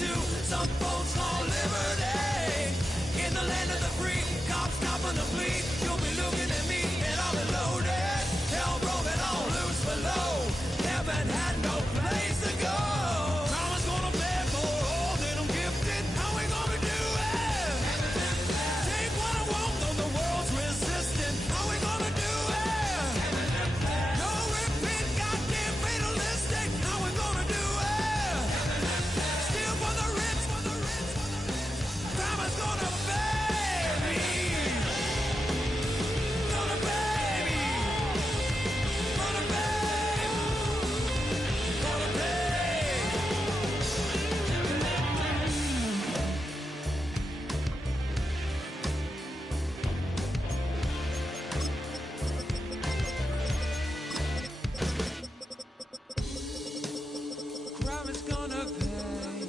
to some folks call liberty. In the land of the free, cops stopping the fleet. You'll be looking at me and I'll be loaded. Hell broken on loose below. Heaven had no place to go. Mama's gonna beg for all that I'm gifted. How we gonna do it? Take what I want, though the world's resistant. How we gonna do it? No repeat, goddamn fatalistic. How we gonna do it? Still for the rich, for the rich, for the rich. Mama's gonna pay me. Gonna pay me. Gonna pay. Gonna pay. Crime is gonna pay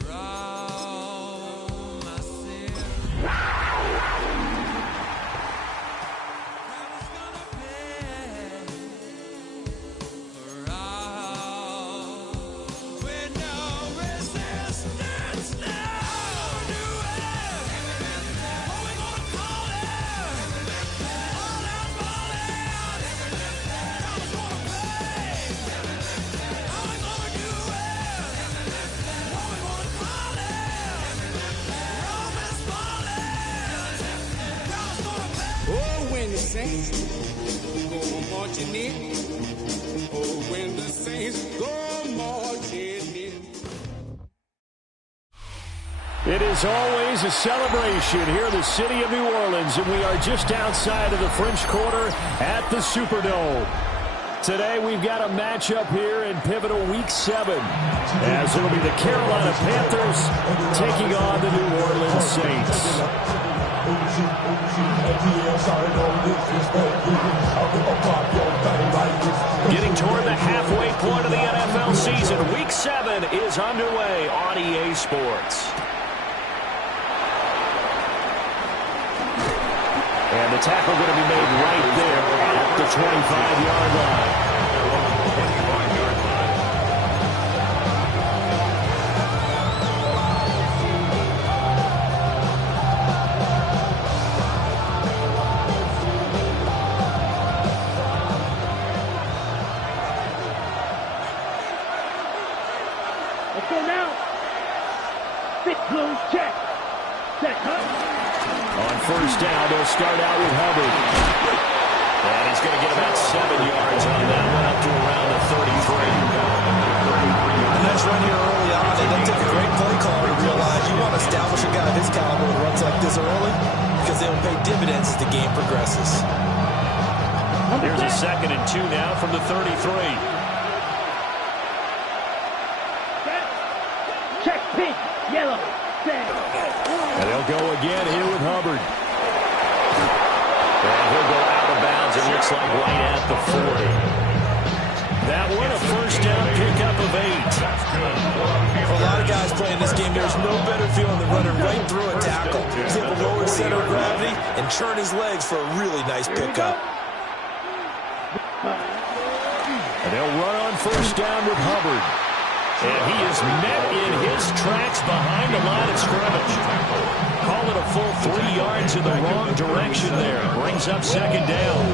for all my sins. Crime is gonna pay for all with no resistance. Now do it. What we gonna call it? All out falling. Crime is gonna pay. How we gonna do it? What we gonna call it? Rome is falling. Crowd's gonna pay. Oh, when the saints go marching in. Oh, when the saints go marching in. It is always a celebration here in the city of New Orleans, and we are just outside of the French Quarter at the Superdome. Today we've got a matchup here in pivotal Week 7, as it'll be the Carolina Panthers taking on the New Orleans Saints. Getting toward the halfway point of the NFL season, Week 7 is underway on EA Sports. And the tackle going to be made right there at the 25-yard line. Let's go now. Stick close, check. Check, huh? On first down, they'll start out with Hubbard. And he's going to get about 7 yards on that one, up to around the 33. A nice run here early on, and that took a great play caller to realize you want to establish a guy of his caliber who runs like this early, because they will pay dividends as the game progresses. Here's a 2nd and 2 now from the 33. Check, pink, yellow, red. And they'll go again here with Hubbard. And he'll go out of bounds, it looks like right at the 40. That one, a first down pickup of 8. For a lot of guys playing this game, there's no better feeling than running right through a tackle. He's able to lower his center of gravity and churn his legs for a really nice pickup. And they'll run on first down with Hubbard. And he is met in his tracks behind the line of scrimmage. Call it a full 3 yards in the wrong direction there. Brings up 2nd down.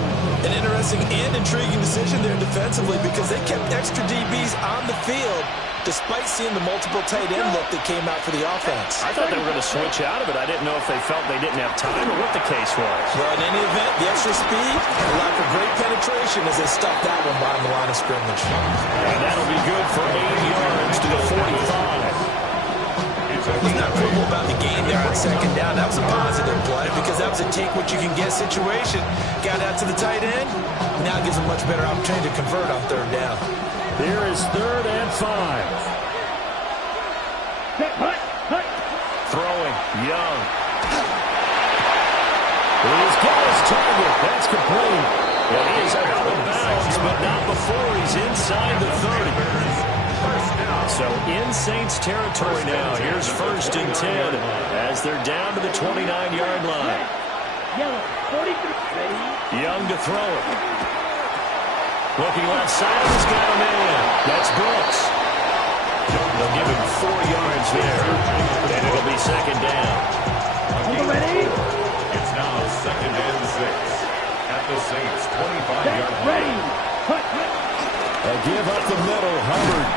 An interesting and intriguing decision there defensively, because they kept extra DBs on the field despite seeing the multiple tight end look that came out for the offense. I thought they were going to switch out of it. I didn't know if they felt they didn't have time or what the case was. Well, in any event, the extra speed allowed for great penetration as they stuffed that one behind the line of scrimmage. And that'll be good for 8 yards to the 45. He's not quibble about the gain there on 2nd down. That was a positive play, because that was a take-what-you-can-get situation. Got out to the tight end. Now gives him much better opportunity to convert on 3rd down. Here is 3rd and 5. Throwing, Young. He's got his target. That's complete. And he is out of bounds, but not before he's inside the 30. So in Saints territory now. Here's 1st and 10 as they're down to the 29-yard line. Young to throw it. Looking left side, he's got a man. That's Brooks. They'll give him 4 yards there, and it'll be second down. Ready? It's now 2nd and 6 at the Saints' 25-yard line. Ready. Hut. A give up the middle. Hubbard.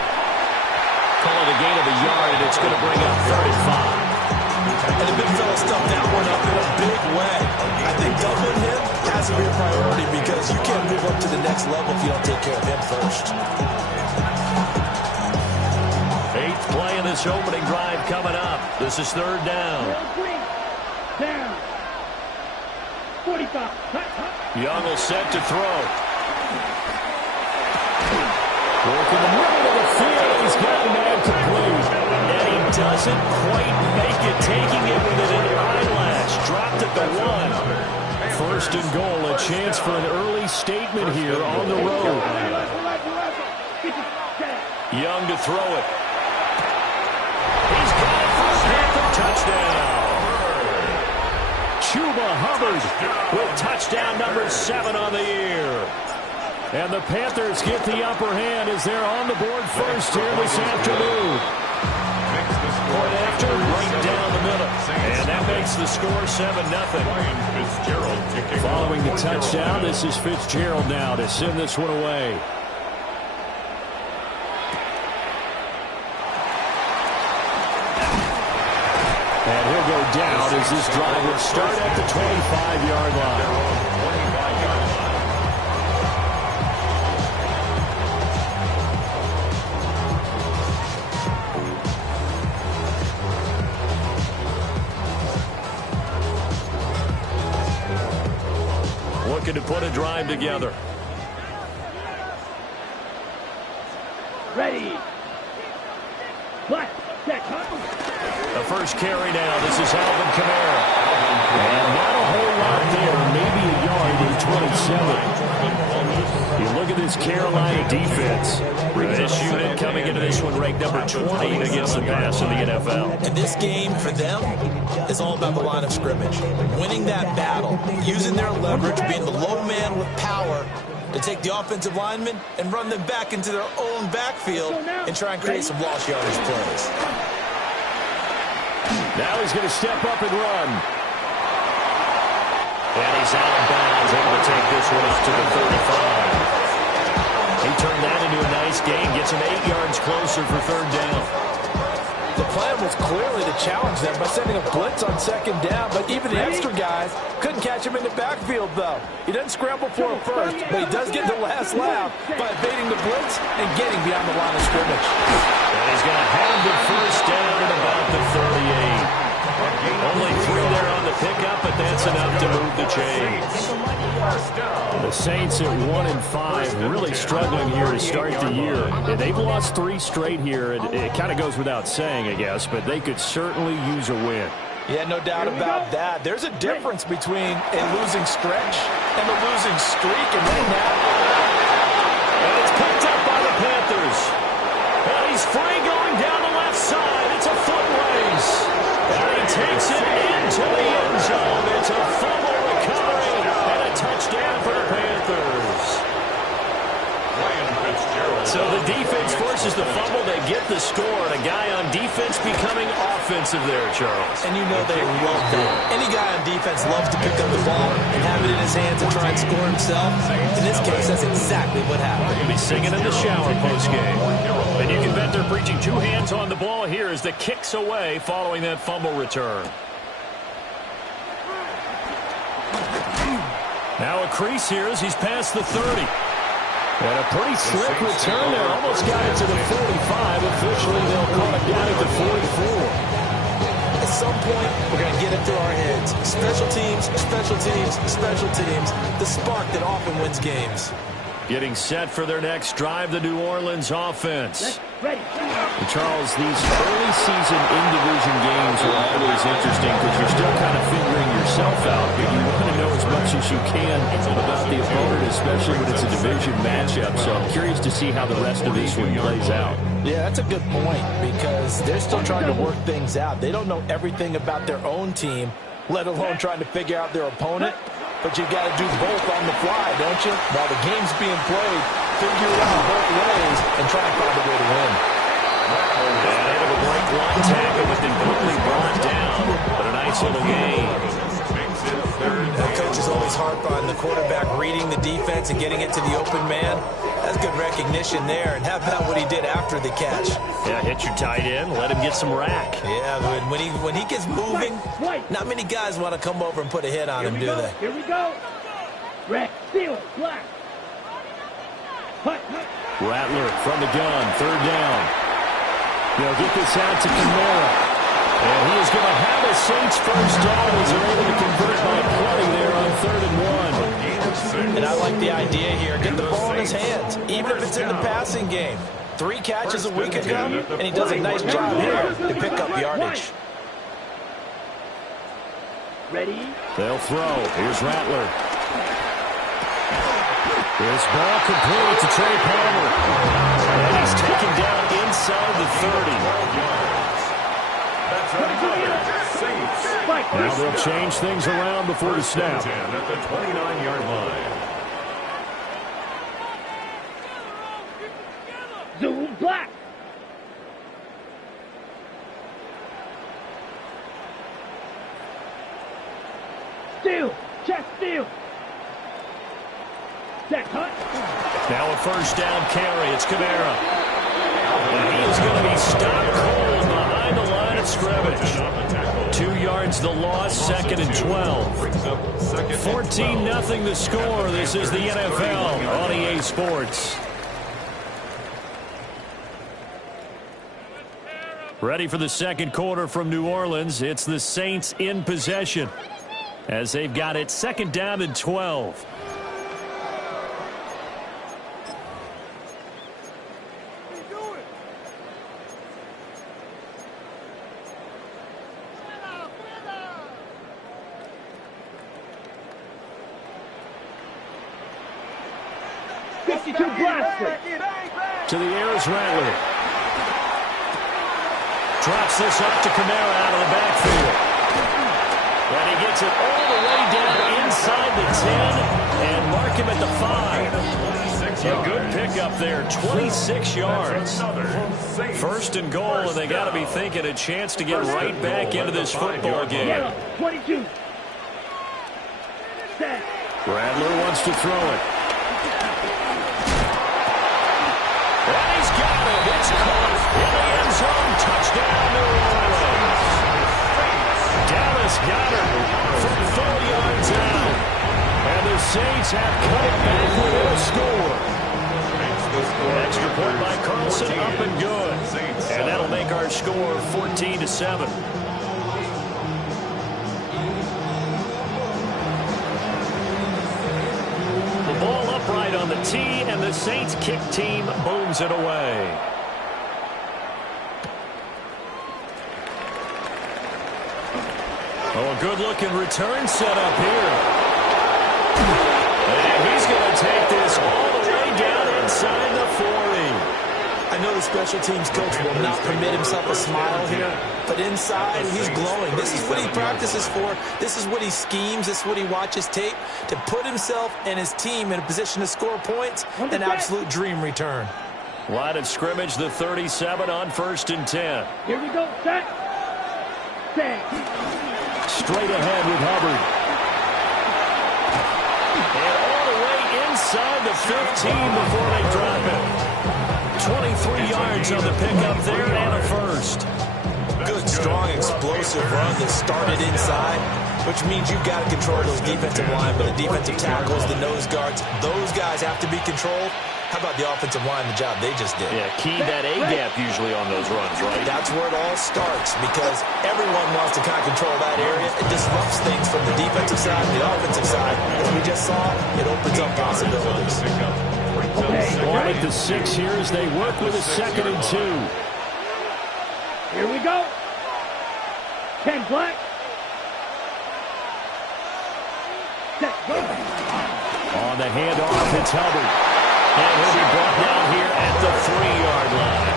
Call it a gain of a yard, and it's going to bring up 35. And the big fella stuffed that one up in a big way. I think doubling him has to be a priority because you can't move up to the next level if you don't take care of him first. 8th play in this opening drive coming up. This is 3rd down. Down. 45. Young will set to throw. Work in the middle of the field. He's got a man complete. And he doesn't quite make it, taking it with an eyelash. Dropped at the 1. 1st and goal. A chance for an early statement here on the road. Young to throw it. He's got it for a Panther touchdown. Chuba Hubbard with touchdown number 7 on the year. And the Panthers get the upper hand as they're on the board first here this afternoon. Point after, right down the middle. And that makes the score 7-0. Following the touchdown, this is Fitzgerald now to send this one away. And he'll go down as this drive will start at the 25-yard line. Looking to put a drive together. Ready. Black. Check. The first carry now. This is Alvin Kamara. And not a whole lot there. Maybe a yard in 27. You look at this Carolina defense. This unit coming into this one ranked number 20 against the pass in the NFL. And this game for them is all about the line of scrimmage. Winning that battle, using their leverage, being the low man with power to take the offensive linemen and run them back into their own backfield and try and create some lost yardage plays. Now he's going to step up and run. And he's out of bounds, able to take this one up to the 35. He turned that into a nice gain, gets him 8 yards closer for 3rd down. The plan was clearly to challenge them by sending a blitz on 2nd down, but even the extra guys couldn't catch him in the backfield, though. He doesn't scramble for him first, but he does get the last laugh by evading the blitz and getting beyond the line of scrimmage. And he's going to have the 1st down at about the 38. Only 3 there on the pickup, but that's enough to move the chains. The Saints at 1-5, really struggling here to start the year. And they've lost 3 straight here. It kind of goes without saying, I guess, but they could certainly use a win. Yeah, no doubt about that. There's a difference between a losing stretch and a losing streak, and right now. And it's picked up by the Panthers. And he's free going down the left side. It's a foot race. And he takes it into the end zone. It's a fumble recovery and a touchdown for the Panthers. So the defense forces the fumble. They get the score. And a guy on defense becoming offensive there, Charles. And you know they love that. Any guy on defense loves to pick up the ball and have it in his hands and try and score himself. In this case, that's exactly what happened. He'll be singing in the shower post-game. And you can bet they're preaching 2 hands on the ball here as the kicks away following that fumble return. Now a crease here as he's past the 30. And a pretty slick return there. Almost got it to the 45. Officially, they'll call it down at the 44. At some point, we're going to get it through our heads. Special teams, special teams, special teams. The spark that often wins games. Getting set for their next drive, the New Orleans offense. And Charles, these early season in-division games are always interesting because you're still kind of figuring yourself out, but you want to know as much as you can about the opponent, especially when it's a division matchup. So I'm curious to see how the rest of this one plays out. Yeah, that's a good point because they're still trying to work things out. They don't know everything about their own team, let alone trying to figure out their opponent. But you've got to do both on the fly, don't you? While the game's being played, figure it out both ways and try and find a way to win. And one tackle, but then quickly brought down. But a nice little game. The coach is always harp on the quarterback reading the defense and getting it to the open man. That's good recognition there. And how about what he did after the catch? Yeah, hit your tight end, let him get some rack. Yeah, but when he gets moving, not many guys want to come over and put a hit on him, do they? Here we go. Red, steel, black. Rattler from the gun, third down. They'll get this out to Kamara. And he is going to have a Saints first down as they're able to convert by plenty there on 3rd and 1. And I like the idea here. Get the ball in his hands, even if it's in the passing game. 3 catches a week ago, and he does a nice job here to pick up yardage. Ready? They'll throw. Here's Rattler. This ball complete to Trey Palmer. And he's taken down inside the 30. Now they'll change things around before the snap. At the 29-yard line. Zoom black. Steal. Check steal. Set cut. Now a first down carry. It's Kamara. And he is going to be stopped cold behind the line of scrimmage. 2 yards the loss, 2nd and 12. 14-0 the score. This is the NFL on EA Sports. Ready for the second quarter from New Orleans. It's the Saints in possession as they've got it 2nd down and 12. To the air is Rattler. Drops this up to Kamara out of the backfield. And he gets it all the way down inside the 10 and mark him at the 5. A good pickup there, 26 yards. 1st and goal, and they got to be thinking a chance to get right back into this football game. 22. Rattler wants to throw it. And he's got it. It's caught in the end zone. Touchdown, New Orleans. Dallas Goedert from 4 yards out. And the Saints have cut it back within a score. Extra point by Carlson, up and good. And that'll make our score 14-7. Ball upright on the tee, and the Saints kick team booms it away. Oh, a good-looking return set up here. And he's going to take this all the way down inside the 40. I know the special teams coach will not permit himself a smile here, but inside, he's glowing. This is what he practices for. This is what he schemes. This is what he watches tape to put himself and his team in a position to score points. An absolute dream return. Line of scrimmage, the 37 on 1st and 10. Here we go. Set. Set. Straight ahead with Hubbard. And all the way inside the 15 before they drop it. 23 yards on the pickup there and a first. Good, strong, explosive run that started inside, which means you've got to control those defensive linemen, the defensive tackles, the nose guards. Those guys have to be controlled. How about the offensive line, the job they just did? Yeah, key that A-gap usually on those runs, right? That's where it all starts because everyone wants to kind of control that area. It disrupts things from the defensive side and the offensive side. As we just saw, it opens up possibilities. Ball at the 6 here as they work with a 2nd and 2. Here we go. 10 black. Set. Go. On the handoff, it's Hubbard. And he'll be brought down here at the 3-yard line.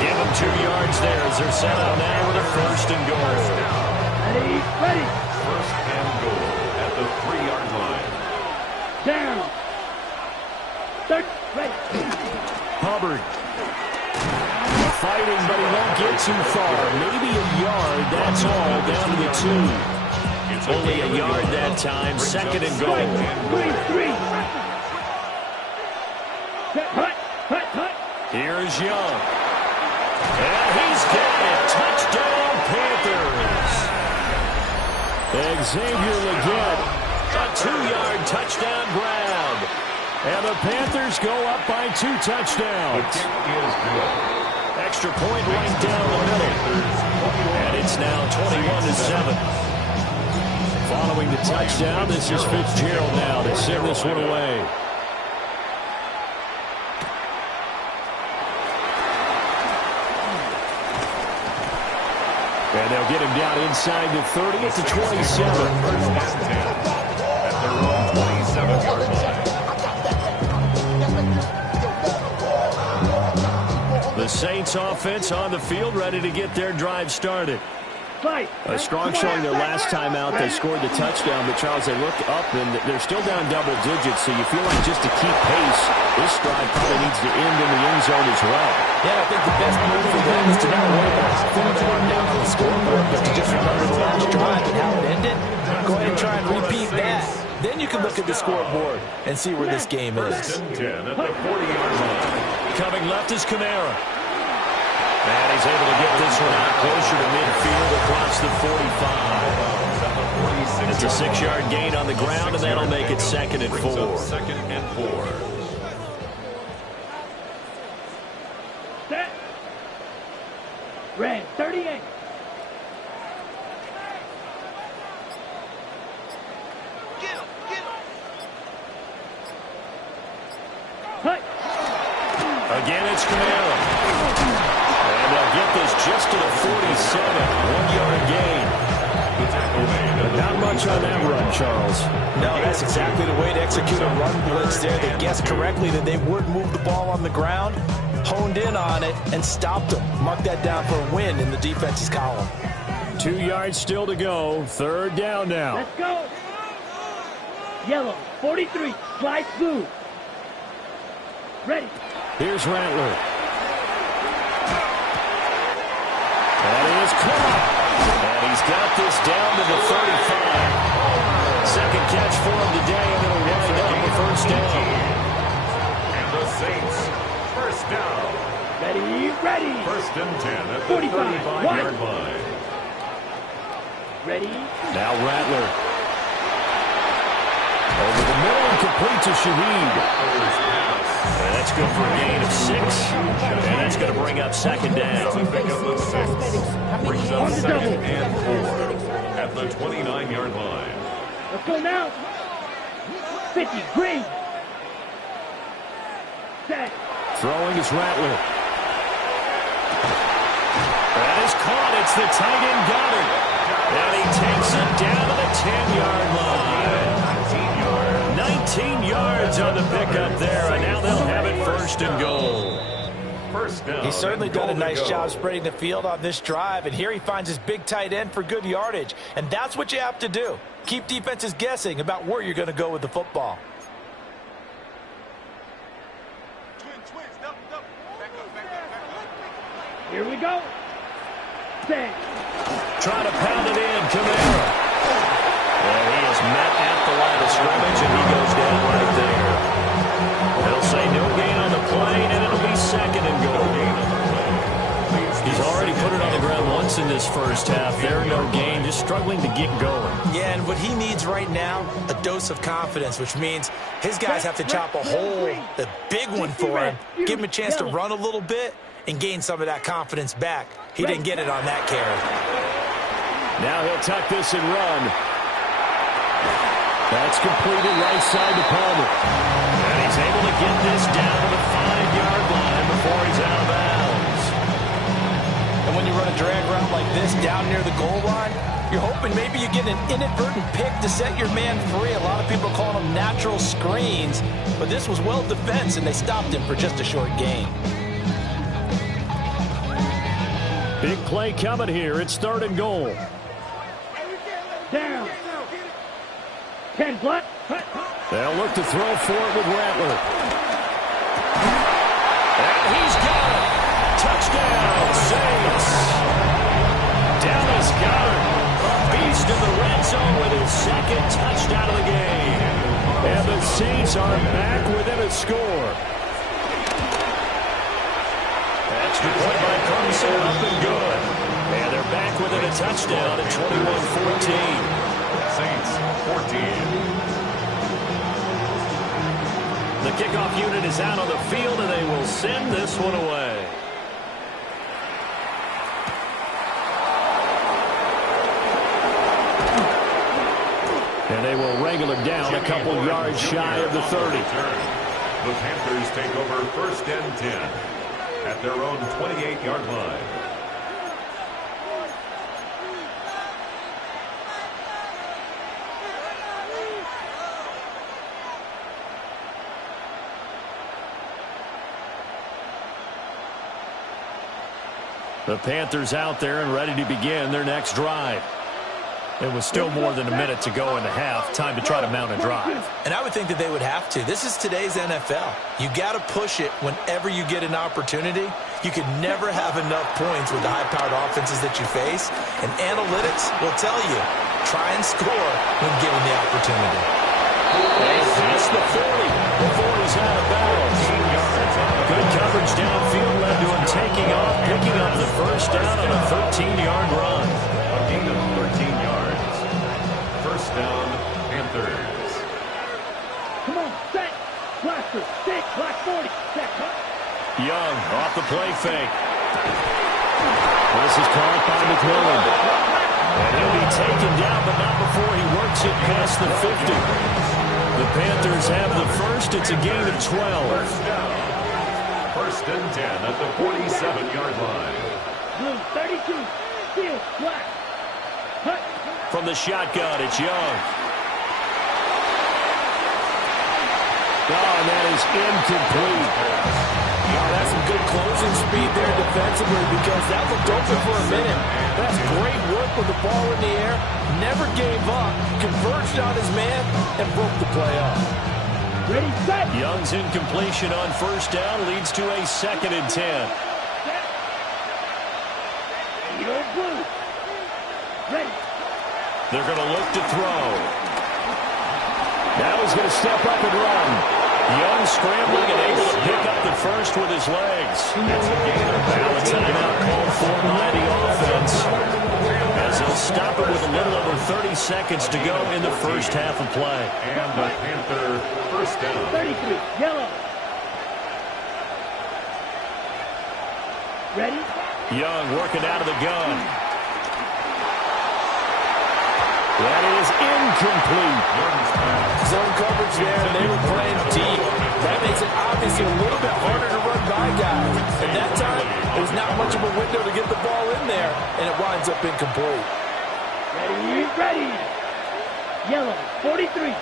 Give them 2 yards there as they're set up now with a 1st and goal. Ready, ready. 1st and goal at the 3-yard line. Down. Third, ready. Hubbard. fighting, but he won't get too far. Maybe a yard, that's all, down to the 2. Only a yard that time, second and goal. 3. Here's Young. And he's got it. Touchdown, Panthers. Xavier Legette, a 2-yard touchdown grab. And the Panthers go up by 2 touchdowns. Extra point right down the middle. And it's now 21-7. Following the touchdown, this is Fitzgerald now to send this one away. And they'll get him down inside the 30 at the 27. First and 10 at their own 27-yard line. The Saints offense on the field, ready to get their drive started. A strong showing their last time out. They scored the touchdown, but Charles, they look up and they're still down double digits, so you feel like just to keep pace, this drive probably needs to end in the end zone as well. Yeah, I think the best move for them is to not worry about scoring down on the scoreboard, but to just remember the last drive and how it ended. Go ahead and try and repeat that. Then you can look at the scoreboard and see where this game is. First and 10 at the 40-yard line. Coming left is Kamara. And he's able to get this one out closer to midfield across the 45. It's a 6-yard gain on the ground, and that'll make it second and 4. Second and 4. Set. Red 38. Cut. Again, it's Kamara. And they'll get this just to the 47. 1-yard gain. But not much on that run, Charles. No, that's exactly the way to execute a run blitz there. They guessed correctly that they would move the ball on the ground, honed in on it, and stopped them. Mark that down for a win in the defense's column. 2 yards still to go. 3rd down now. Let's go. Yellow 43. Slide blue. Ready. Here's Rattler. That is caught. And he's got this down to the 35. Second catch for him today, and it'll wind up a first down. And the Saints, first down. Ready. First and 10 at the 45. 35-yard line. Ready. Now Rattler. Over the middle and complete to Shaheed. And that's good for a gain of 6. And that's going to bring up second down. Pick up the 6. Brings up second and 4 at the 29-yard line. Let's go now. 50. Green. Set. Throwing is Rattler. That is caught. It's the tight end Goddard. And he takes it down to the 10-yard line. 19 yards on the pickup there, and now they'll have it first and goal. First down. He's certainly done a nice job spreading the field on this drive, and here he finds his big tight end for good yardage. And that's what you have to do. Keep defenses guessing about where you're going to go with the football. Here we go. Set. Trying to pound it in, Kamara. And he is met at the line of scrimmage, and he goes down right there. They'll say no gain on the play, and it'll be second and goal. He's already put it on the ground once in this first half. There, no gain, just struggling to get going. Yeah, and what he needs right now, a dose of confidence, which means his guys have to chop a hole, a big one for him, give him a chance to run a little bit, and gain some of that confidence back. He didn't get it on that carry. Now he'll tuck this and run. That's completed right side to Palmer. And he's able to get this down to the 5-yard line before he's out of bounds. And when you run a drag route like this down near the goal line, you're hoping maybe you get an inadvertent pick to set your man free. A lot of people call them natural screens, but this was well defense, and they stopped him for just a short gain. Big play coming here. It's 3rd and goal. Down. 10 black. They'll look to throw for it with Rattler. And he's got it. touchdown, Saints. Dallas Goedert, a beast in the red zone with his second touchdown of the game. And the Saints are back within a score. Extra point by Carson, up and good. And they're back within a touchdown at 21-14. Saints 14. The kickoff unit is out on the field, and they will send this one away. And they will wrangle it down a couple yards shy of the 30. The Panthers take over 1st and 10 at their own 28-yard line. The Panthers out there and ready to begin their next drive. It was still more than a minute to go in the half. Time to try to mount a drive. And I would think that they would have to. This is today's NFL. You got to push it whenever you get an opportunity. You could never have enough points with the high-powered offenses that you face. And analytics will tell you, try and score when given the opportunity. And past the 40 before he's out of bounds. Good coverage downfield led to him taking off, picking up the first down on a 13-yard run. A gain of 13 yards. First down, Panthers. Come on, set. Blaster, stick, black 40. Set, cut. Young off the play fake. This is caught by McMillan. And he'll be taken down, but not before he works it past the 50. The Panthers have the first. It's a gain of 12. First down. 1st and 10 at the 47-yard line. Blue, 32. Steel, black. Cut. From the shotgun, it's Young. Oh, and that is incomplete. Oh, that's some good closing speed there defensively because that looked open for a minute. That's great work with the ball in the air. Never gave up, converged on his man, and broke the play up. Ready, set. Young's incompletion on first down leads to a 2nd and 10. Set. Your blue. Ready. They're going to look to throw. Now he's going to step up and run. Young scrambling and able to pick up the first with his legs. That's a gain of Now a timeout called for by the offense, as they'll stop it with a little over 30 seconds to go in the first half of play. And the Panther first down. 33. Yellow. Ready. Young working out of the gun. That is incomplete. Zone coverage there, and they were playing deep. That makes it obviously a little bit harder to run by guys. And that time, there's not much of a window to get the ball in there, and it winds up incomplete. Ready, ready. Yellow, 43.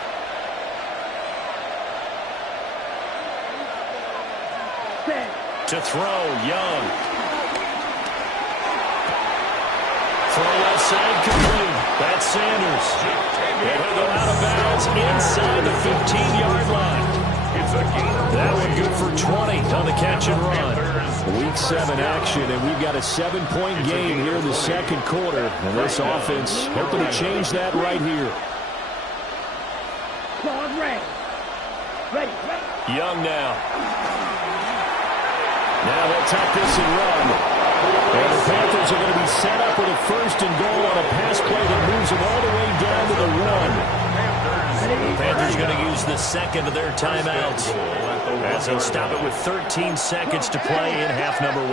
Set. To throw, Young. Throw left side complete. That's Sanders. And he'll go out of bounds inside the 15-yard line. It's a gain of That one good for 20 on the catch and run. Week 7 action, and we've got a 7-point game here in the second quarter. And this offense hoping to change that right here. Claws red. Ready, ready. Young now. Now they'll tuck this and run. And the Panthers are going to be set up with a 1st and goal on a pass play that moves them all the way down to the 1. The Panthers are going to use the second of their timeouts, as they'll stop it with 13 seconds to play in half number 1.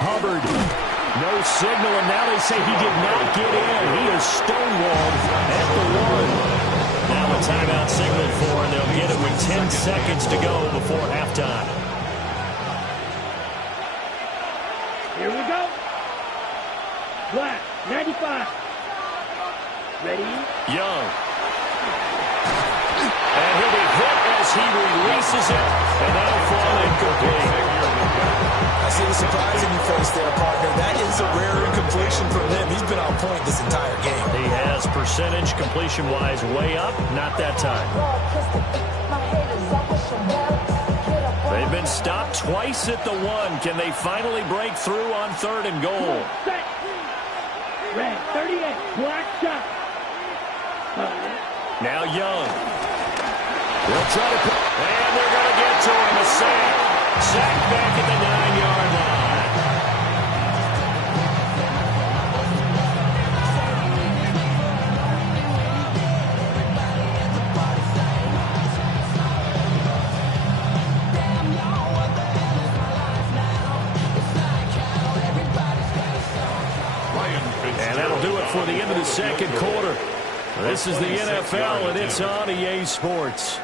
Hubbard, no signal, and now they say he did not get in. He is stonewalled at the 1. Now a timeout signal for, and they'll get it with 10 seconds to go before halftime. Here we go. Black, 95. Ready. Young. And he'll be hit as he releases it, and that'll fall incomplete. I see the surprise in your face there, partner. That is a rare incompletion from him. He's been on point this entire game. He has percentage completion-wise way up, not that time. They've been stopped twice at the 1. Can they finally break through on 3rd and goal? Set. Red 38. Black shot. Now Young. They'll try to put, and they're going to get to him. A sack. Sack back at the 9-yard line. And that'll do it for the end of the second quarter. This is the NFL, and it's on EA Sports.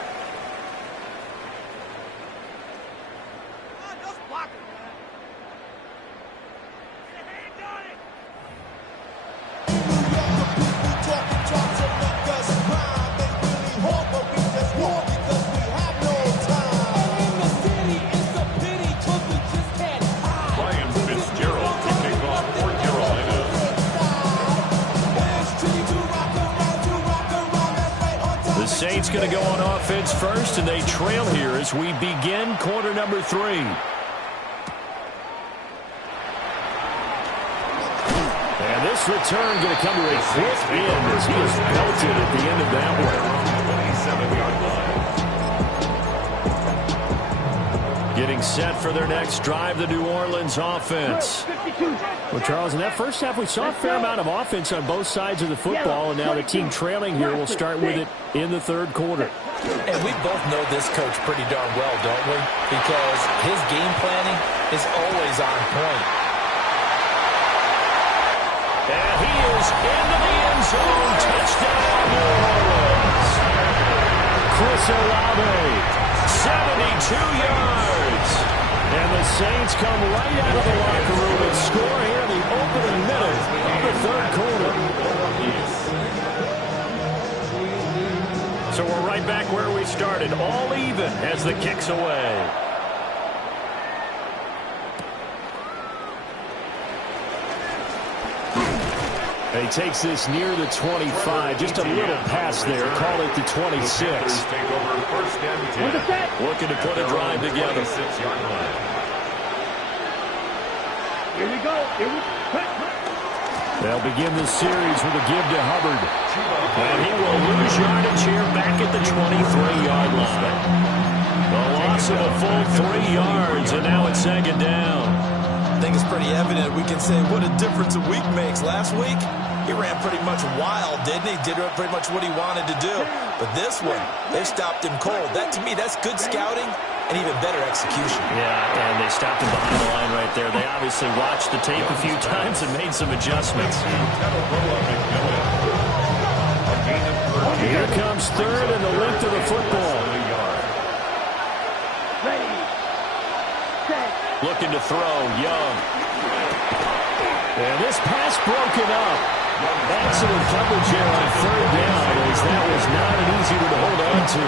Saints going to go on offense first, and they trail here as we begin quarter number 3. And this return going to come to a quick end as he is belted at the end of that one. 27-yard line. Getting set for their next drive, the New Orleans offense. Well, Charles, in that first half, we saw a fair amount of offense on both sides of the football, and now the team trailing here will start with it in the 3rd quarter. And we both know this coach pretty darn well, don't we? Because his game planning is always on point. And he is into the end zone. Touchdown, New Orleans. Chris Olave, 72 yards. And the Saints come right out of the locker room and score here in the opening minute of the 3rd quarter. So we're right back where we started, all even as the kick's away. He takes this near the 25, just a little pass there, call it the 26. Looking to put a drive together. Here we go. They'll begin this series with a give to Hubbard. And he will lose yardage here back at the 23-yard line. The loss of a full 3 yards, and now it's 2nd down. I think it's pretty evident. We can say what a difference a week makes. Last week, he ran pretty much wild, didn't he? Did pretty much what he wanted to do. But this one, they stopped him cold. That, to me, that's good scouting and even better execution. Yeah, and they stopped him behind the line right there. They obviously watched the tape a few times and made some adjustments. Here comes 3rd and the length of the football. Looking to throw, Young. And this pass broken up. Excellent coverage here on 3rd down, as that was not an easy one to hold on to.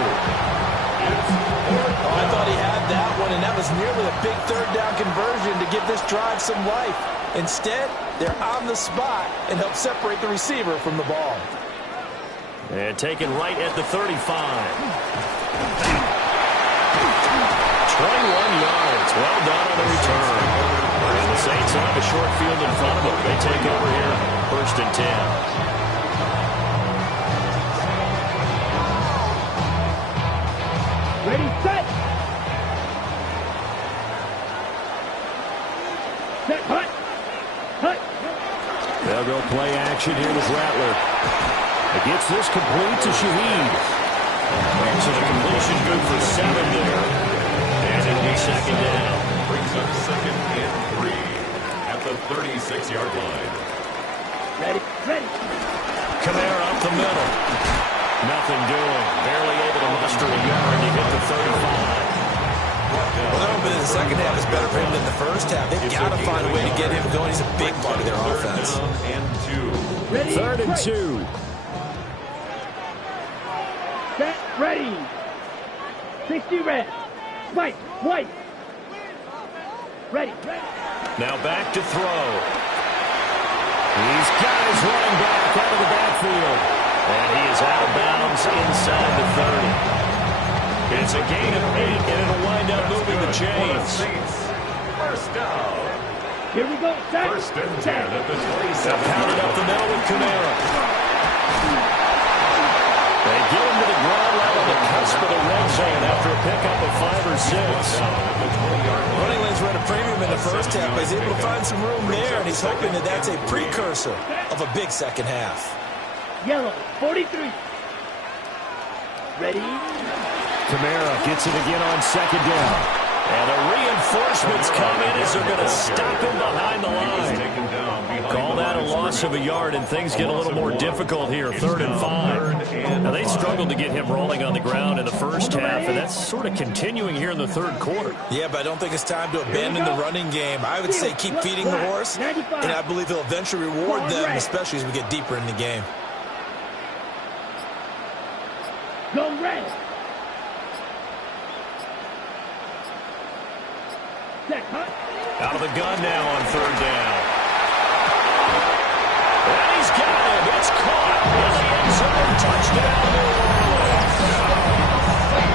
Oh, I thought he had that one, and that was nearly a big 3rd down conversion to give this drive some life. Instead, they're on the spot and help separate the receiver from the ball. And taken right at the 35. 21 yards. Well done on the return. And the Saints have a short field in front of them. They take over here, 1st and 10. Ready, set. Set, hut. Hut. They'll go play action here with Rattler. It gets this complete to Shaheed. So the completion good for 7 there. And it'll be 2nd down. Brings up 2nd and 3 at the 36-yard line. Ready, ready. Kamara up the middle. Nothing doing. Barely able to muster a yard to hit the 35. Well, a little bit of the second half is better for him than the first half. They've got to find a way to get him going. He's a big part of their offense. 3rd and 2. Set, ready. 60 red. White, white. Ready, ready. Now back to throw. He's got his running back out of the backfield. And he is out of bounds inside the 30. It's a gain of 8, and it'll wind up moving the chains. First down. Here we go. First and 10 at the 27. Pounded up the middle with Kamara. They get him to the ground right on the cusp of the red zone after a pickup of 5 or 6. Running lanes were at a premium in the first half, but he's able to find some room there, and he's hoping that that's a precursor of a big second half. Yellow, 43. Ready? Kamara gets it again on second down. And the reinforcements come in as they're going to stop him behind the line. Call that a loss of a yard, and things get a little more difficult here, 3rd and 5. Now, they struggled to get him rolling on the ground in the first half, and that's sort of continuing here in the third quarter. Yeah, but I don't think it's time to abandon the running game. I would say keep feeding the horse, and I believe he'll eventually reward them, especially as we get deeper in the game. Go red. Out of the gun now on 3rd down. And he's got him. It's caught in the end zone. Touchdown, New Orleans.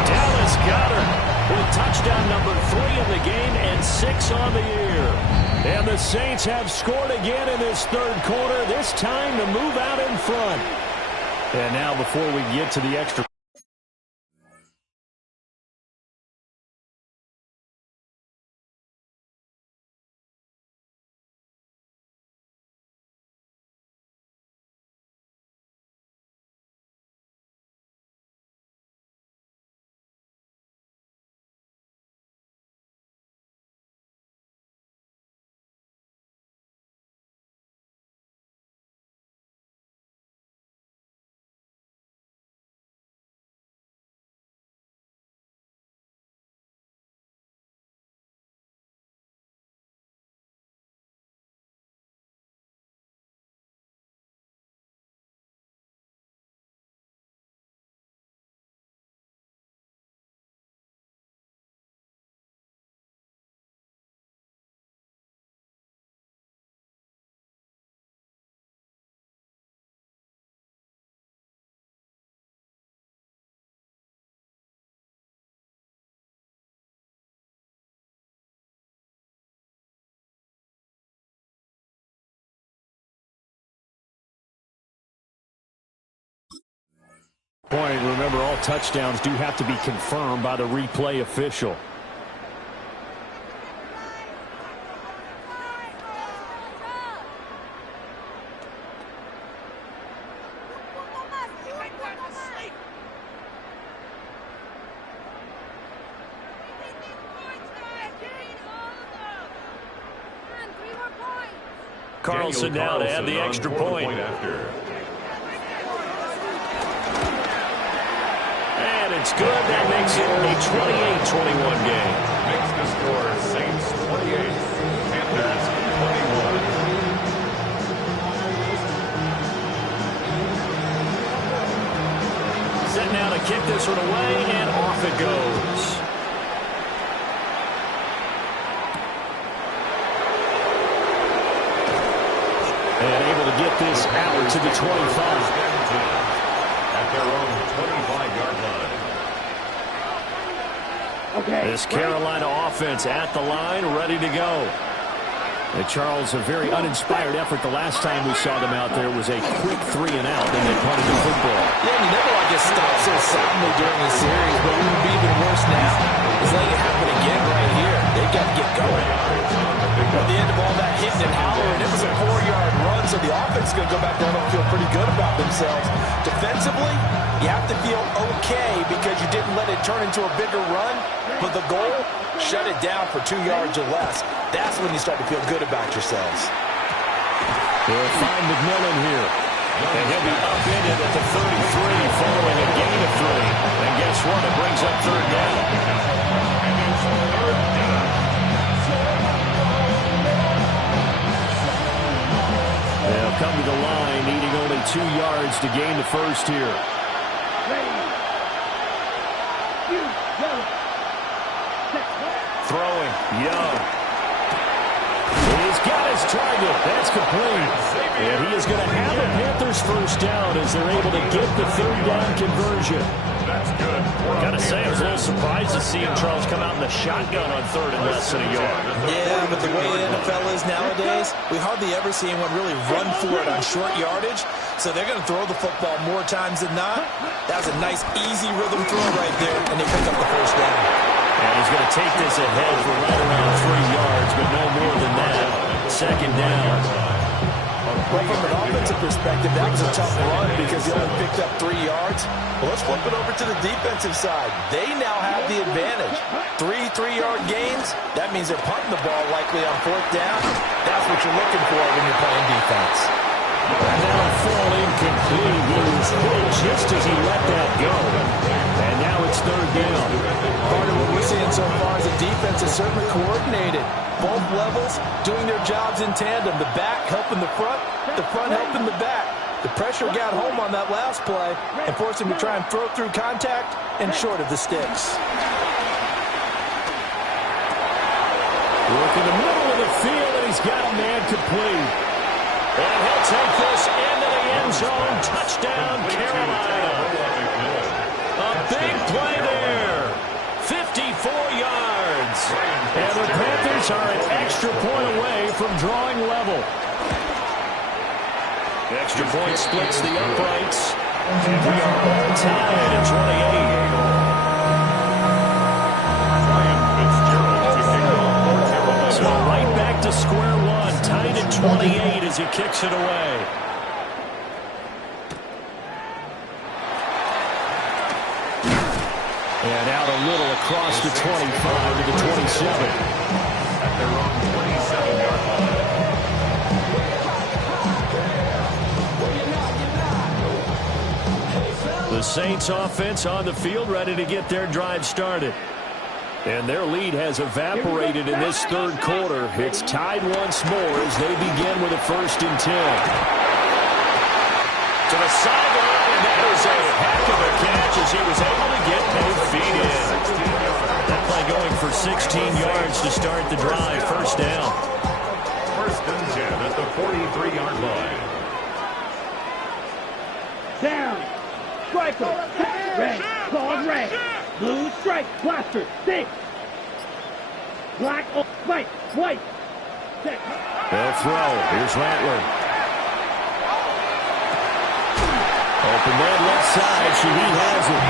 Dallas Goedert with touchdown number 3 in the game and 6 on the year. And the Saints have scored again in this third quarter, this time to move out in front. And now before we get to the extra point, remember all touchdowns do have to be confirmed by the replay official. Carlson now to add the extra point. And it's good. That makes it a 28-21 game. Makes the score Saints 28, Panthers 21. Set now to kick this one away, and off it goes. And able to get this out to the 25. At their own 25-yard line. Okay. This Carolina offense at the line, ready to go. And Charles, a very uninspired effort. The last time we saw them out there was a quick 3 and out, then they punted the football. Yeah, you never want to get stopped so soundly during the series, but it would be even worse now. It's letting it happen again right here. They've got to get going. At the end of all that hitting and hollering, it was a 4-yard run, so the offense is going to go back there and feel pretty good about themselves. Defensively, you have to feel okay because you didn't let it turn into a bigger run, but the goal, shut it down for 2 yards or less. That's when you start to feel good about yourselves. They'll find McMillan here. And he'll be upended at the 33 following a gain of 3. And guess what? It brings up 3rd down. They'll come to the line, needing only 2 yards to gain the first here. Throwing, Young. He's got his target. That's complete. And he is going to have the Panthers first down as they're able to get the third down conversion. That's good. Gotta say, I was a little surprised to see him, Charles, come out in the shotgun on third and less than a yard. Yeah, but the way the NFL is nowadays, we hardly ever see anyone really run for it on short yardage. So they're going to throw the football more times than not. That was a nice, easy rhythm throw right there, and they pick up the first down. And he's going to take this ahead for right around 3 yards, but no more than that. Second down. Well, from an offensive perspective, that was a tough run because he only picked up 3 yards. Well, let's flip it over to the defensive side. They now have the advantage. 3 3-yard gains, that means they're punting the ball likely on fourth down. That's what you're looking for when you're playing defense. And that'll fall incomplete. He was hit just as he let that go. And now it's third down. Part of what we're seeing so far is the defense is certainly coordinated. Both levels doing their jobs in tandem. The back helping the front helping the back. The pressure got home on that last play and forced him to try and throw through contact and short of the sticks. Work in the middle of the field, and he's got a man complete. And he'll take this into the end zone. Touchdown, Carolina. A big play there. 54 yards. And the Panthers are an extra point away from drawing level. The extra point splits the uprights. And we are all tied at 28. So right back to square one. Tied at 28 as he kicks it away. And out a little across the 25 to the 27. At their own 27-yard line. The Saints offense on the field ready to get their drive started. And their lead has evaporated in this third quarter. It's tied once more as they begin with a 1st and 10. To the sideline, and that is a heck of a catch as he was able to get both feet in. That play going for 16 yards to start the drive. First down. 1st and 10 at the 43-yard line. Down. Striker. Red. Claws red. Blue strike. Blaster. Stick. Black. White. White. Set. They'll throw. Here's Rattler. Open man left side. Shaheed has it.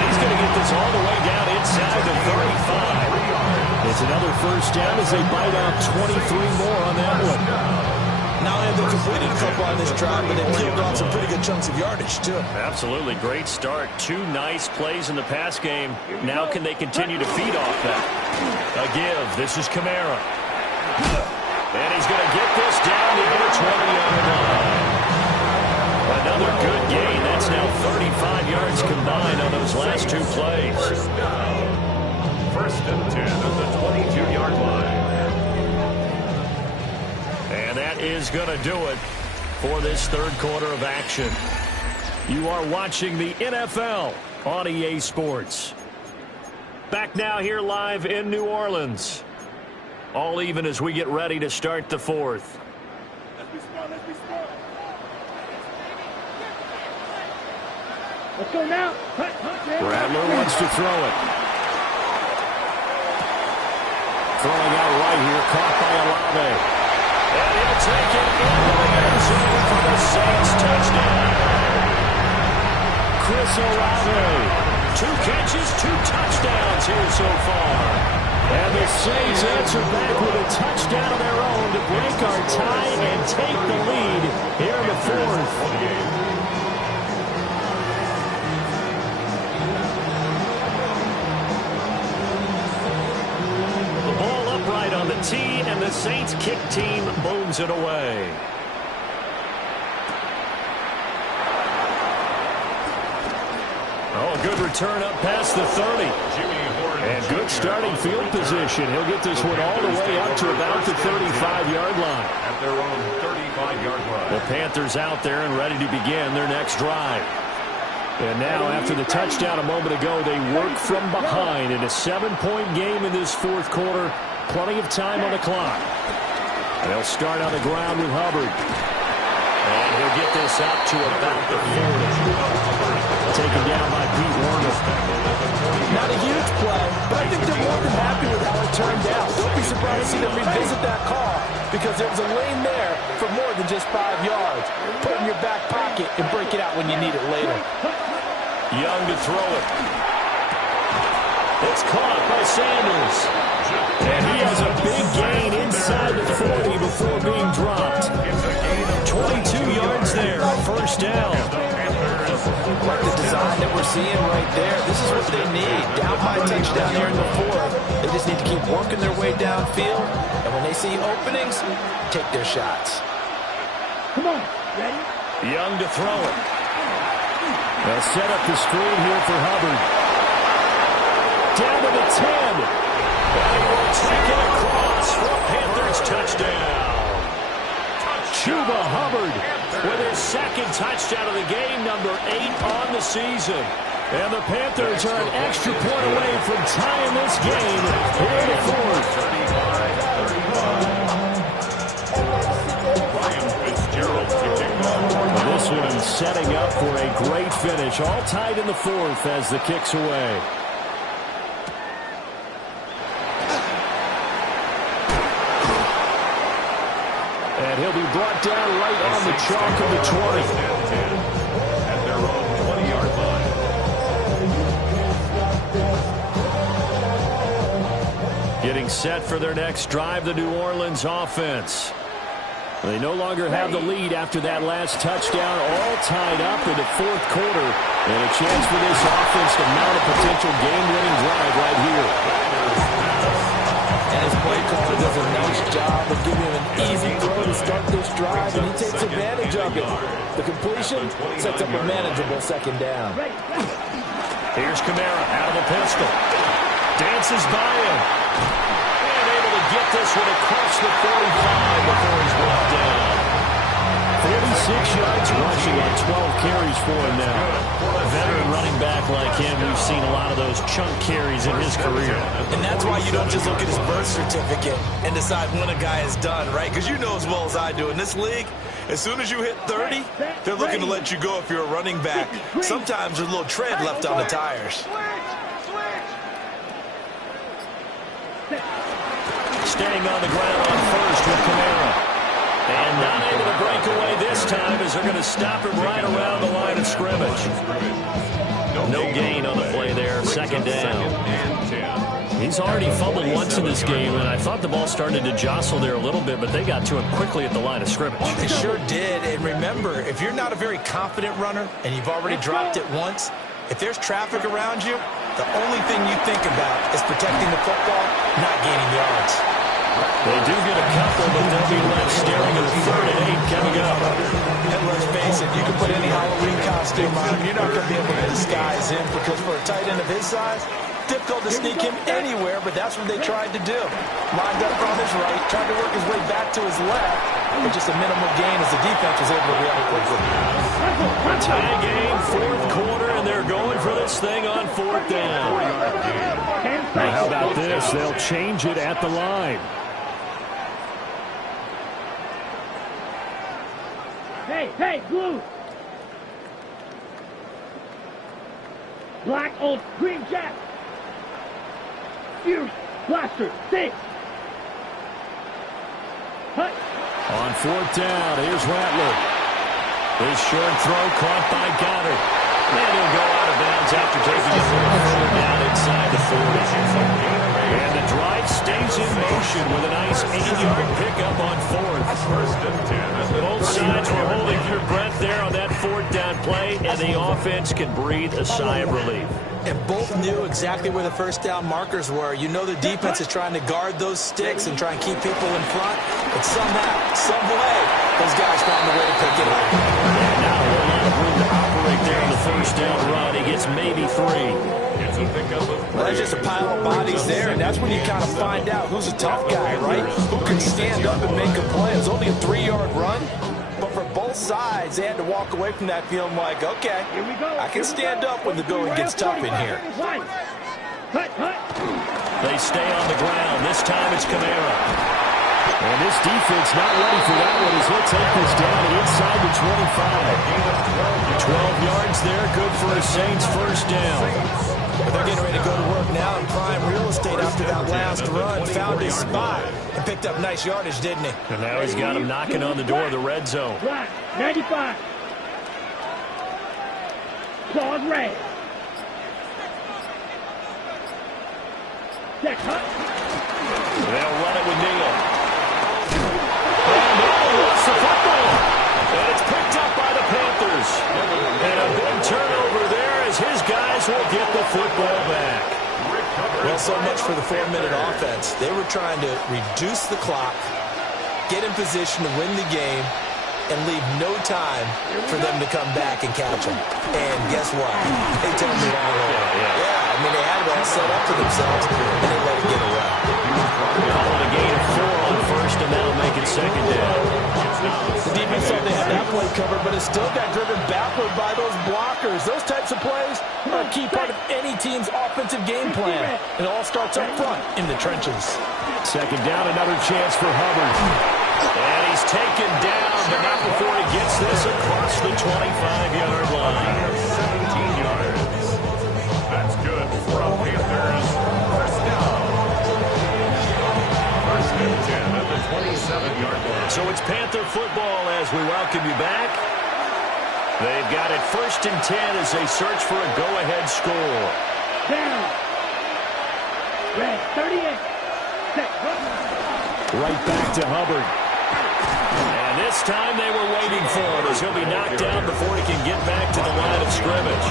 He's going to get this all the way down inside the 35. It's another first down as they bite out 23 more on that one. Not only have they completed a couple on this drive, but they've peeled off some pretty good chunks of yardage, too. Absolutely. Great start. 2 nice plays in the pass game. Now can they continue to feed off that? A give. This is Kamara. And he's going to get this down near the 20-yard line. Another good gain. That's now 35 yards combined on those last 2 plays. 1st and 10 at the 22-yard line. And that is going to do it for this third quarter of action. You are watching the NFL on EA Sports. Back now here live in New Orleans. All even as we get ready to start the fourth. Let's go now. Rattler wants to throw it. Throwing out right here, caught by Olave. And he'll take it into the end zone for the Saints touchdown. Chris Olave, 2 catches, 2 touchdowns here so far. And the Saints answer back with a touchdown of their own to break our tie and take the lead here in the fourth. On the tee, and the Saints kick team booms it away. Oh, good return up past the 30. And good starting field position. He'll get this one all the way up to about the 35-yard line. At their own 35-yard line. The Panthers out there and ready to begin their next drive. And now, after the touchdown a moment ago, they work from behind in a 7-point game in this fourth quarter. Plenty of time on the clock. They'll start on the ground with Hubbard. And he'll get this up to about the 40. Taken down by Pete Werner. Not a huge play, but I think they're more than happy with how it turned out. Don't be surprised to see them revisit that call because there was a lane there for more than just 5 yards. Put it in your back pocket and break it out when you need it later. Young to throw it. It's caught by Sanders. And he has a big gain inside the 40 before being dropped. 22 yards there, first down. Like the design that we're seeing right there. This is what they need. Down by a touchdown here in the 4th. They just need to keep working their way downfield. And when they see openings, take their shots. Come on, ready? Young to throw it. They'll set up the screen here for Hubbard. Down to the 10. And he will take it across for a Panthers touchdown. Chuba Hubbard With his second touchdown of the game, number 8 on the season. And the Panthers are an extra point away from tying this game here in the 4th. This one setting up for a great finish. All tied in the 4th as the kick's away. And he'll be brought down right on the chalk of the 20. At their own 20-yard line. Getting set for their next drive, the New Orleans offense. They no longer have the lead after that last touchdown, all tied up in the 4th quarter. And a chance for this offense to mount a potential game-winning drive right here. And his play caller does a nice job of giving him an easy throw to start this drive, and he takes advantage of it. The completion sets up a manageable second down. Here's Kamara out of the pistol. Dances by him. And able to get this one across the 45 before he's brought down. 46 yards rushing on 12 carries for him now. A veteran running back like him, we've seen a lot of those chunk carries in his career. And that's why you don't just look at his birth certificate and decide when a guy is done, right? Because you know as well as I do, in this league, as soon as you hit 30, they're looking to let you go if you're a running back. Sometimes there's a little tread left on the tires. Staying on the ground on first with Kamara. And not able to break away this time as they're going to stop him right around the line of scrimmage. No gain on the play there, second down. He's already fumbled once in this game, and I thought the ball started to jostle there a little bit, but they got to him quickly at the line of scrimmage. It sure did. And remember, if you're not a very confident runner and you've already dropped it once, if there's traffic around you, the only thing you think about is protecting the football, not gaining yards. They do get a couple, but they'll be left staring at 3rd and 8 coming up. And let's face it, you can put any Halloween costume on him. You're not going to be able to disguise him because for a tight end of his size, difficult to sneak him anywhere, but that's what they tried to do. Lined up from his right, tried to work his way back to his left, but just a minimal gain as the defense was able to react quickly. Tie game, 4th quarter, and they're going for this thing on 4th down. Now how about this? They'll change it at the line. Hey, blue. Black on green jack. Fierce, blaster, stick. Hut. On 4th down, here's Rattler. His short throw caught by Goddard. And he'll go out of bounds after taking it further down inside the 40. And the drive stays in motion with a nice 8-yard pickup on 4th. Both sides were holding their breath there on that 4th down play, and the offense can breathe a sigh of relief. And both knew exactly where the first down markers were. You know the defense is trying to guard those sticks and try and keep people in front. But somehow, some way, those guys found a way to pick it up. And now a lot of room to operate there on the first down run. He gets maybe 3. Well, there's just a pile of bodies there, and that's when you kind of find out who's a tough guy, right? Who can stand up and make a play. It was only a 3-yard run, but for both sides, they had to walk away from that feeling like, okay, I can stand up when the going gets tough in here. They stay on the ground. This time it's Kamara. And this defense not ready for that one as he'll take this down and inside the 25. 12 yards there, good for a Saints first down. But they're getting ready to go to work now in prime real estate after that last run. Found his spot and picked up nice yardage, didn't he? And now he's got him knocking on the door of the red zone. Black, 95. Claws red. Check, hut. They'll run it with Neal. And Neal wants the football. And it's picked up by the Panthers. And a big turnover there as his guys will get the football back. Well, so much for the 4-minute offense. They were trying to reduce the clock, get in position to win the game, and leave no time for them to come back and catch them. And guess what? They turned the ball over. Yeah, I mean, they had it all set up for themselves, and they let it get away. Call it a gain of 4 on first, and that'll make it second down. The defense thought they had that play covered, but it still got driven backward by those blockers. Those types of plays are a key part of any team's offensive game plan. It all starts up front in the trenches. Second down, another chance for Hubbard. And he's taken down, but not before he gets this across the 25-yard line. 17 yards. That's good for a Panthers first down. First and 10 at the 27-yard line. So it's Panther football as we welcome you back. They've got it first and 10 as they search for a go-ahead score. Down. Red, 38. Set, Right back to Hubbard. And this time they were waiting for him as he'll be knocked down before he can get back to the line of scrimmage.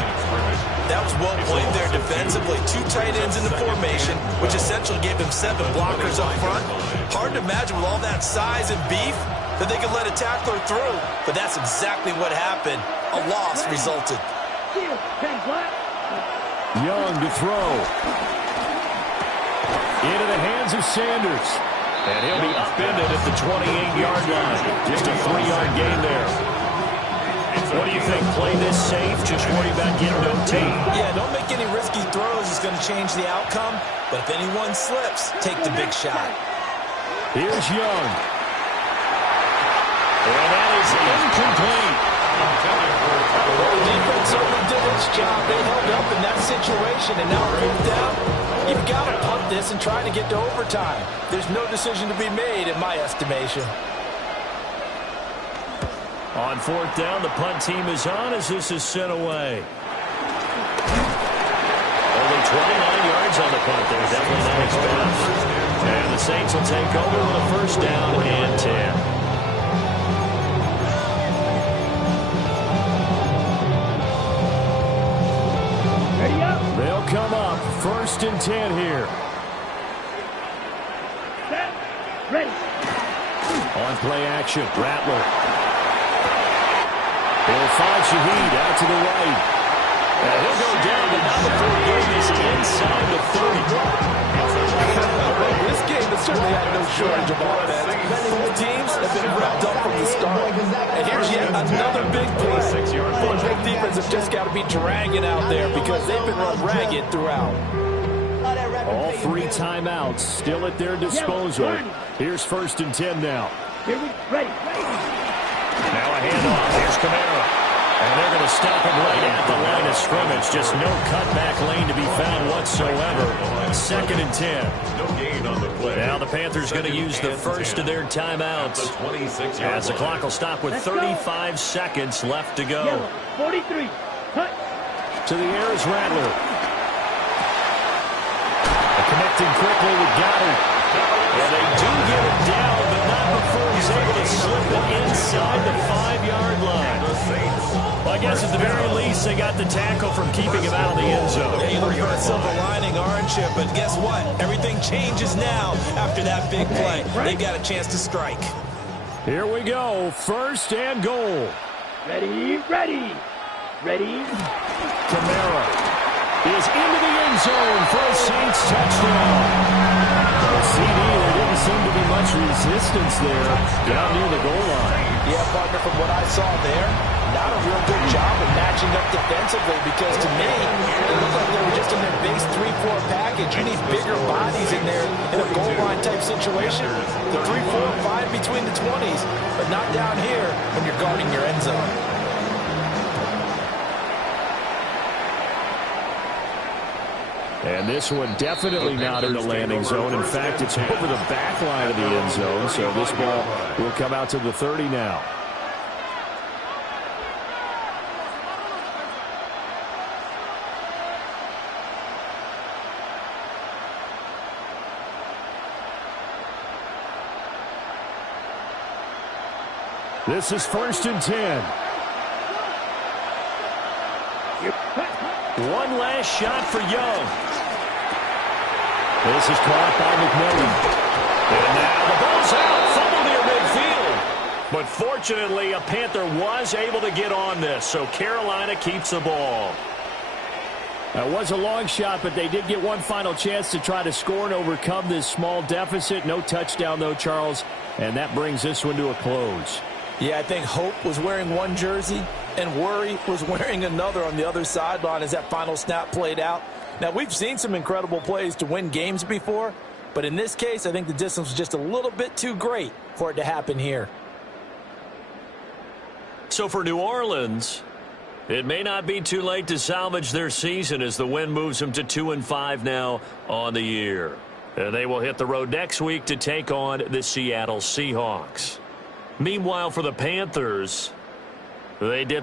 That was well played there defensively. 2 tight ends in the formation, which essentially gave them 7 blockers up front. Hard to imagine with all that size and beef that they could let a tackler through. But that's exactly what happened. A loss resulted. shield, 10 black. Young to throw. Into the hands of Sanders. And he'll be upended at the 28-yard line. Just a 3-yard gain there. What do you think? Play this safe? Just worry about getting to OT? Yeah, don't make any risky throws. It's going to change the outcome. But if anyone slips, take the big shot. Here's Young. And that is incomplete. Well, the defense certainly did its job. They held up in that situation, and now 4th down. You've got to punt this and try to get to overtime. There's no decision to be made, in my estimation. On 4th down, the punt team is on as this is sent away. Only 29 yards on the punt there. Definitely not his best. And the Saints will take over with a first down and 10. They'll come up. First and 10 here. Set. Ready. On play action, Rattler. He'll find Shaheed out to the right. And he'll go down, but not before getting this inside the 30. This game has certainly had no shortage of offense. Both teams have been wrapped up from the start. And here's yet another big play. Both defense have just got to be dragging out there because they've been run ragged throughout. All 3 timeouts still at their disposal. Here's first and 10 now. Here we ready. Now a handoff. Here's Kamara. And they're going to stop him right at the line of scrimmage. Just no cutback lane to be found whatsoever. Second and 10. No gain on the play. Now the Panthers going to use the first of their timeouts. As the clock will stop with 35 seconds left to go. Yellow, 43. Cut. To the air is Rattler. Connecting quickly with Goddard. And they do get him down, but not before he's able to slip it inside the 5-yard line. Well, I guess at the very least, they got the tackle from keeping him out of the end zone. Yeah, you look for that silver lining, aren't you? But guess what? Everything changes now after that big play. They've got a chance to strike. Here we go. First and goal. Ready, ready. Ready. Kamara is into the end zone for a Saints touchdown. CD, there didn't seem to be much resistance there down near the goal line. Yeah, partner, from what I saw there, not a real good job of matching up defensively, because to me, it looked like they were just in their base 3-4 package. You need bigger bodies in there in a goal line type situation. The 3-4 fine between the 20s, but not down here when you're guarding your end zone. And this one definitely not in the landing zone. In fact, it's over the back line of the end zone, so this ball will come out to the 30 now. This is 1st and 10. One last shot for Young. This is caught by McMillan. And now the ball's out. Fumble near midfield. But fortunately, a Panther was able to get on this, so Carolina keeps the ball. That was a long shot, but they did get one final chance to try to score and overcome this small deficit. No touchdown, though, Charles. And that brings this one to a close. Yeah, I think Hope was wearing one jersey and Worry was wearing another on the other sideline as that final snap played out. Now, we've seen some incredible plays to win games before, but in this case, I think the distance was just a little bit too great for it to happen here. So for New Orleans, it may not be too late to salvage their season as the win moves them to 2-5 now on the year. And they will hit the road next week to take on the Seattle Seahawks. Meanwhile, for the Panthers, they dip